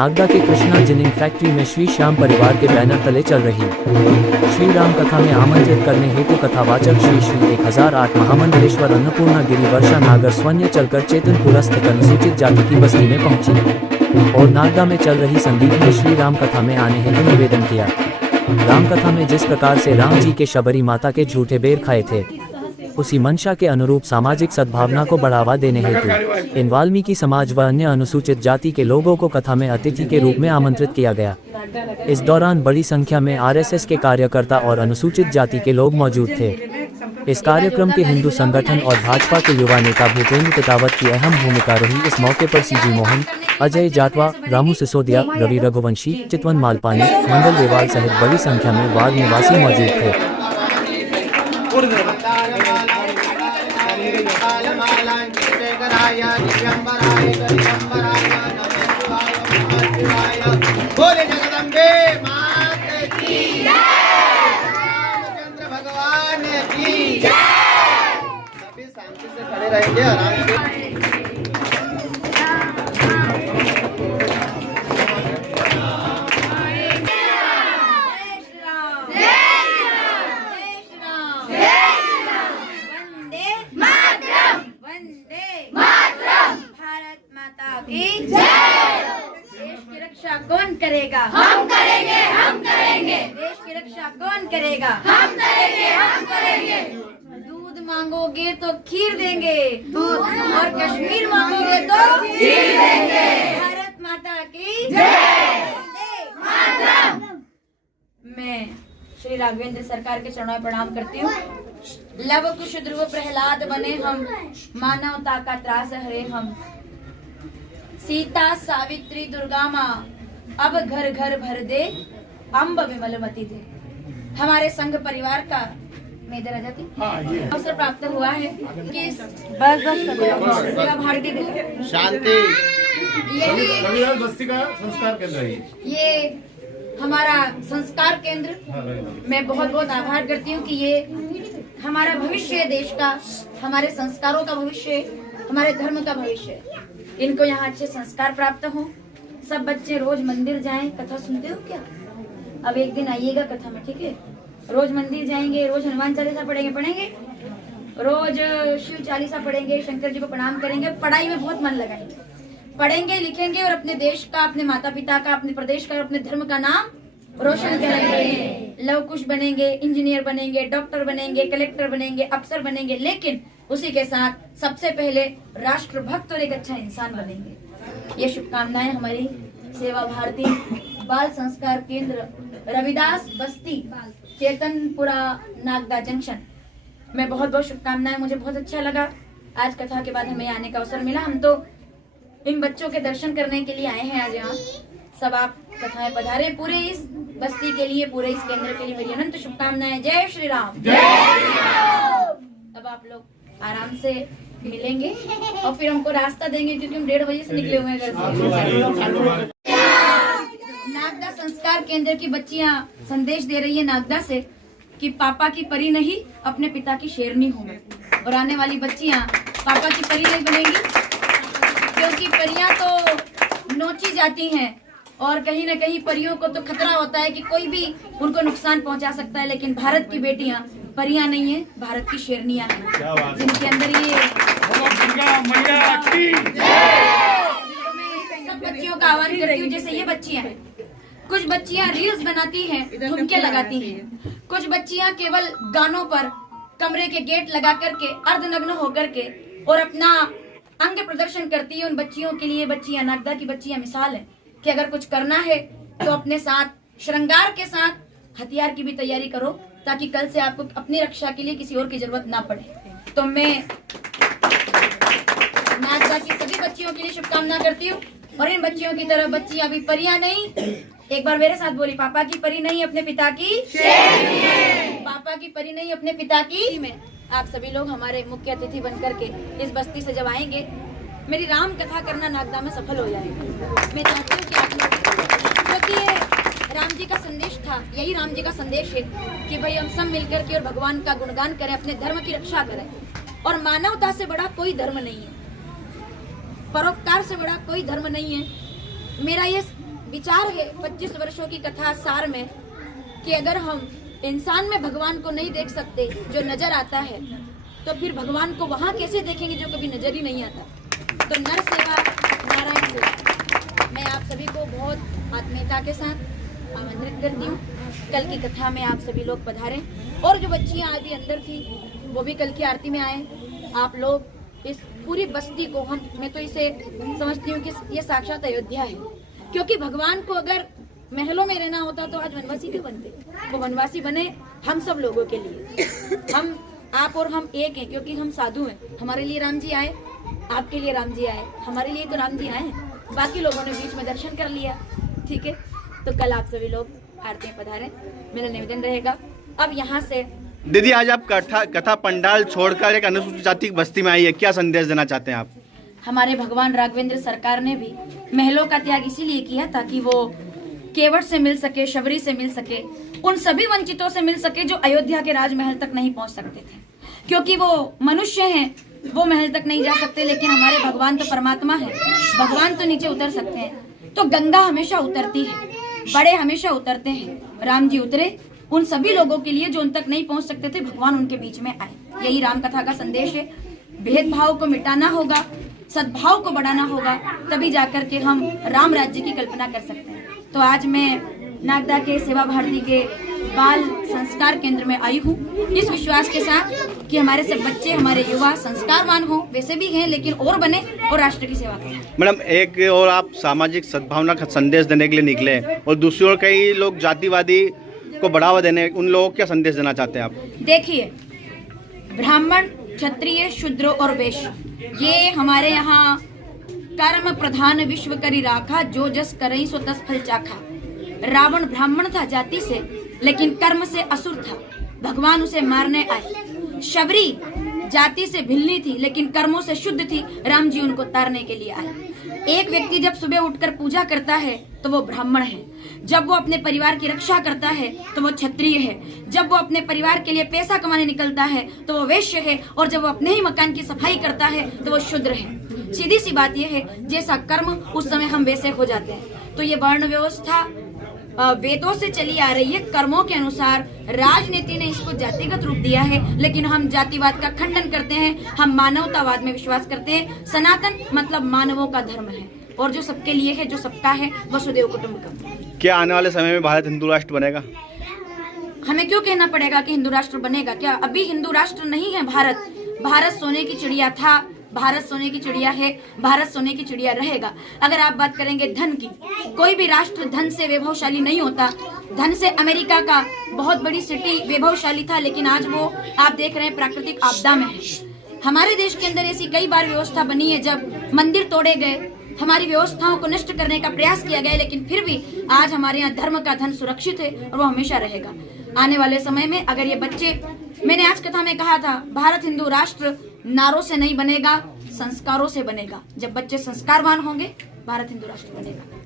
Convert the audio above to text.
नागदा के Krishna ginning factory में श्री श्याम परिवार के बैनर तले चल रही श्री राम कथा में आमंत्रित करने हेतु कथावाचक श्री 1008 महामंडलेश्वर अन्नपूर्णा गिरी वर्षा नागर स्वन्य चलकर चेतनपुरा स्थित अनुसूचित जाति की बस्ती में पहुंची और नागदा में चल रही संदीप ने श्री राम कथा में आने हेतु निवेदन किया। राम कथा में जिस प्रकार से राम जी के शबरी माता के झूठे बेर खाए थे, उसी मंशा के अनुरूप सामाजिक सद्भावना को बढ़ावा देने हेतु इन वाल्मीकि समाज व अन्य अनुसूचित जाति के लोगों को कथा में अतिथि के रूप में आमंत्रित किया गया। इस दौरान बड़ी संख्या में आरएसएस के कार्यकर्ता और अनुसूचित जाति के लोग मौजूद थे। इस कार्यक्रम के हिंदू संगठन और भाजपा के युवा नेता भूपेंद्र तितावत की अहम भूमिका रही। इस मौके पर सीजी मोहन, अजय जाटवा, रामू सिसोदिया, रवि रघुवंशी, चितवन मालपानी, मंडल देवाल सहित बड़ी संख्या में वार्ड निवासी मौजूद थे। बोले जगदम्बे माता की जय, रामचंद्र भगवान की जय। सभी शांति से खड़े रहेंगे, आराम से। कौन करेगा? हम करेंगे, हम करेंगे। देश की रक्षा कौन करेगा? हम करेंगे, हम करेंगे। दूध मांगोगे तो खीर देंगे, दूध, और कश्मीर मांगोगे तो खीर देंगे। भारत माता की जय। मैं श्री राघवेंद्र सरकार के चरणों में प्रणाम करती हूँ। लव कुश ध्रुव प्रहलाद बने हम, मानवता का त्रास हरे हम। सीता सावित्री दुर्गा माँ अब घर घर भर दे, अम्ब विमलमती दे। हमारे संघ परिवार का मैं इधर आ जाती अवसर प्राप्त हुआ है कि सेवा भारती शांति बस्ती का संस्कार केंद्र है ये हमारा संस्कार केंद्र। मैं बहुत बहुत आभार करती हूँ कि ये हमारा भविष्य है, देश का, हमारे संस्कारों का भविष्य, हमारे धर्म का भविष्य। इनको यहाँ अच्छे संस्कार प्राप्त हो। सब बच्चे रोज मंदिर जाएं। कथा सुनते हो क्या? अब एक दिन आइएगा कथा में, ठीक है? रोज मंदिर जाएंगे, रोज हनुमान चालीसा पढ़ेंगे, रोज शिव चालीसा पढ़ेंगे, शंकर जी को प्रणाम करेंगे, पढ़ाई में बहुत मन लगाएंगे, पढ़ेंगे, लिखेंगे और अपने देश का, अपने माता पिता का, अपने प्रदेश का, अपने धर्म का नाम रोशन करेंगे। लव कुश बनेंगे, इंजीनियर बनेंगे, डॉक्टर बनेंगे, कलेक्टर बनेंगे, अफसर बनेंगे, लेकिन उसी के साथ सबसे पहले राष्ट्र भक्त और एक अच्छा इंसान बनेंगे। ये शुभकामनाएं हमारी सेवा भारती बाल संस्कार केंद्र रविदास बस्ती चेतनपुरा नागदा जंक्शन में बहुत बहुत शुभकामनाएं। मुझे बहुत अच्छा लगा आज कथा के बाद हमें आने का अवसर मिला। हम तो इन बच्चों के दर्शन करने के लिए आए हैं आज यहाँ। सब आप कथाएं पधारे। पूरे इस बस्ती के लिए, पूरे इस केंद्र के लिए मेरी अनंत शुभकामनाएं। जय श्री राम। अब आप लोग आराम से मिलेंगे और फिर हमको रास्ता देंगे क्योंकि हम 1:30 बजे से निकले हुए हैं घर से। नागदा संस्कार केंद्र की बच्चियां संदेश दे रही है नागदा से कि पापा की परी नहीं, अपने पिता की शेरनी हूँ मैं। और आने वाली बच्चियां पापा की परी नहीं बनेगी, क्योंकि परियां तो नोची जाती हैं और कहीं न कहीं परियों को तो खतरा होता है कि कोई भी उनको नुकसान पहुंचा सकता है। लेकिन भारत की बेटियां परियां नहीं है, भारत की शेरनियां हैं, जिनके अंदर ये सब बच्चियों का आह्वान करती हूँ। जैसे ये बच्चियां हैं, कुछ बच्चियां रील्स बनाती हैं, ठुमके लगाती हैं, कुछ बच्चियां केवल गानों पर कमरे के गेट लगा करके अर्धनग्न होकर के और अपना अंग प्रदर्शन करती है। उन बच्चियों के लिए बच्चियां, नागदा की बच्चियां मिसाल है कि अगर कुछ करना है तो अपने साथ श्रृंगार के साथ हथियार की भी तैयारी करो, ताकि कल से आपको अपनी रक्षा के लिए किसी और की जरूरत ना पड़े। तो मैं नागदा की सभी बच्चियों के लिए शुभकामना करती हूँ। और इन बच्चियों की तरह बच्चियां अभी परियां नहीं, एक बार मेरे साथ बोली, पापा की परी नहीं, अपने पिता की शेरनी। पापा की परी नहीं, अपने पिता की। में आप सभी लोग हमारे मुख्य अतिथि बनकर के इस बस्ती से जब आएंगे, मेरी राम कथा करना नागदा में सफल हो जाएगा। मैं चाहती हूँ कि आप लोग, क्योंकि ये राम जी का संदेश था, यही राम जी का संदेश है कि भाई हम सब मिलकर के और भगवान का गुणगान करें, अपने धर्म की रक्षा करें। और मानवता से बड़ा कोई धर्म नहीं है, परोपकार से बड़ा कोई धर्म नहीं है। मेरा ये विचार है 25 वर्षों की कथा सार में कि अगर हम इंसान में भगवान को नहीं देख सकते जो नजर आता है, तो फिर भगवान को वहां कैसे देखेंगे जो कभी नजर ही नहीं आता। तो नर सेवा नारायण सेवा। मैं आप सभी को बहुत आत्मीयता के साथ आमंत्रित करती हूँ। कल की कथा में आप सभी लोग पधारें, और जो बच्चियाँ अभी अंदर थी वो भी कल की आरती में आए। आप लोग इस पूरी बस्ती को, मैं तो इसे समझती हूँ कि ये साक्षात अयोध्या है, क्योंकि भगवान को अगर महलों में रहना होता तो आज वनवासी क्यों बनते। वो वनवासी बने हम सब लोगों के लिए। हम, आप और हम एक हैं, क्योंकि हम साधु हैं। हमारे लिए राम जी आए, आपके लिए राम जी आए, हमारे लिए तो राम जी आए हैं, बाकी लोगों ने बीच में दर्शन कर लिया। ठीक है, तो कल आप सभी लोग आरती में पधारें, मेरा निवेदन रहेगा। अब यहाँ से दीदी, आज आप कथा पंडाल छोड़कर एक अनुसूचित जाति की बस्ती में आई है, क्या संदेश देना चाहते हैं आप? हमारे भगवान राघवेंद्र सरकार ने भी महलों का त्याग इसीलिए किया ताकि वो केवट से मिल सके, शबरी से मिल सके, उन सभी वंचितों से मिल सके जो अयोध्या के राजमहल तक नहीं पहुंच सकते थे, क्योंकि वो मनुष्य हैं, वो महल तक नहीं जा सकते। लेकिन हमारे भगवान तो परमात्मा है, भगवान तो नीचे उतर सकते हैं। तो गंगा हमेशा उतरती है, बड़े हमेशा उतरते हैं। राम जी उतरे उन सभी लोगों के लिए जो उन तक नहीं पहुंच सकते थे, भगवान उनके बीच में आए। यही राम कथा का संदेश है। भेदभाव को मिटाना होगा, सद्भाव को बढ़ाना होगा, तभी जाकर के हम राम राज्य की कल्पना कर सकते हैं। तो आज मैं नागदा के सेवा भारती के बाल संस्कार केंद्र में आई हूँ इस विश्वास के साथ कि हमारे सब बच्चे, हमारे युवा संस्कारवान हो, वैसे भी हैं लेकिन और बने और राष्ट्र की सेवा करें। मैडम, एक और आप सामाजिक सद्भावना का संदेश देने के लिए निकले, और दूसरी ओर कई लोग जातिवादी को बढ़ावा देने, उन लोगों को क्या संदेश देना चाहते हैं आप? देखिए, ब्राह्मण, क्षत्रिय, शूद्र और वैश्य, ये हमारे यहाँ कर्म प्रधान विश्व करी राखा, जो जस करई सो तस फल चाखा। रावण ब्राह्मण था जाति से, लेकिन कर्म से असुर था, भगवान उसे मारने आए। शबरी जाति से भिन्नी थी, लेकिन कर्मों से शुद्ध थी, राम जी उनको तारने के लिए आए। एक व्यक्ति जब सुबह उठकर पूजा करता है तो वो ब्राह्मण है, जब वो अपने परिवार की रक्षा करता है तो वो क्षत्रिय है, जब वो अपने परिवार के लिए पैसा कमाने निकलता है तो वो वैश्य है, और जब वो अपने ही मकान की सफाई करता है तो वो शूद्र है। सीधी सी बात यह है, जैसा कर्म उस समय हम वैसे हो जाते हैं। तो ये वर्ण व्यवस्था वेदों से चली आ रही है, कर्मों के अनुसार। राजनीति ने इसको जातिगत रूप दिया है, लेकिन हम जातिवाद का खंडन करते हैं, हम मानवतावाद में विश्वास करते हैं। सनातन मतलब मानवों का धर्म है, और जो सबके लिए है, जो सबका है, वसुदेव कुटुंबकम। क्या आने वाले समय में भारत हिंदू राष्ट्र बनेगा? हमें क्यों कहना पड़ेगा कि हिंदू राष्ट्र बनेगा? क्या अभी हिंदू राष्ट्र नहीं है भारत? भारत सोने की चिड़िया था, भारत सोने की चिड़िया है, भारत सोने की चिड़िया रहेगा। अगर आप बात करेंगे धन की, कोई भी राष्ट्र धन से वैभवशाली नहीं होता। धन से अमेरिका का बहुत बड़ी सिटी वैभवशाली था, लेकिन आज वो आप देख रहे हैं प्राकृतिक आपदा में है। हमारे देश के अंदर ऐसी कई बार व्यवस्था बनी है, जब मंदिर तोड़े गए, हमारी व्यवस्थाओं को नष्ट करने का प्रयास किया गया, लेकिन फिर भी आज हमारे यहाँ धर्म का धन सुरक्षित है, और वो हमेशा रहेगा। आने वाले समय में अगर ये बच्चे, मैंने आज कथा में कहा था, भारत हिंदू राष्ट्र नारों से नहीं बनेगा, संस्कारों से बनेगा। जब बच्चे संस्कारवान होंगे, भारत हिंदू राष्ट्र बनेगा।